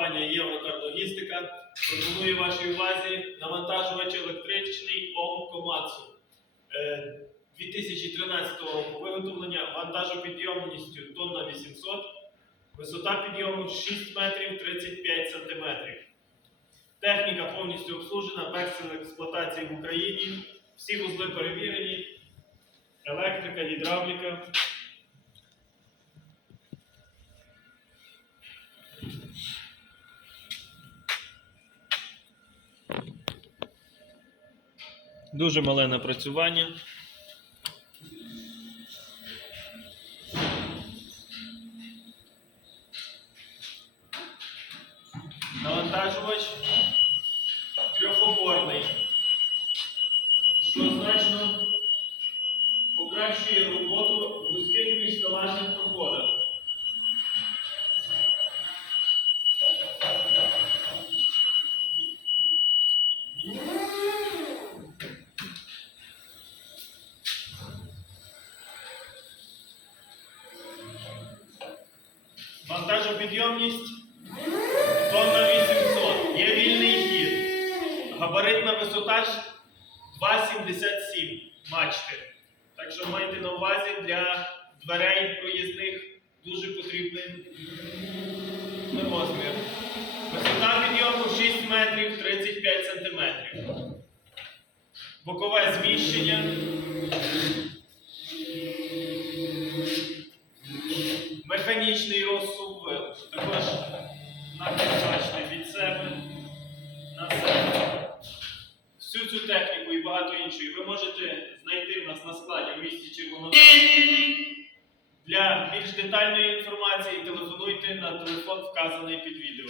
компанія Єврокарлогістика пропонує вашій увазі навантажувач електричний ОМ Комацу. Е, 2013 року виготовлення вантажопідйомністю тонна 800, висота підйому 6 метрів 35 сантиметрів. Техніка повністю обслужена без експлуатації в Україні. Всі вузли перевірені, електрика, гідравліка. Дуже мале напрацювання. Навантажувач трьохопорний, що значно покращує роботу в вузьких міжстелажних проходах. Вантажопідйомність тонна 800. Є вільний хід. Габаритна висота ж 2,77 мачти. Так що майте на увазі для дверей проїзних дуже потрібний розмір. Висота підйому 6 метрів 35 сантиметрів. Бокове зміщення. Механічний розсув велич. Також бачите від себе на себе. Всю цю техніку і багато іншої ви можете знайти в нас на складі в місті Червоно. Для більш детальної інформації телефонуйте на телефон, вказаний під відео.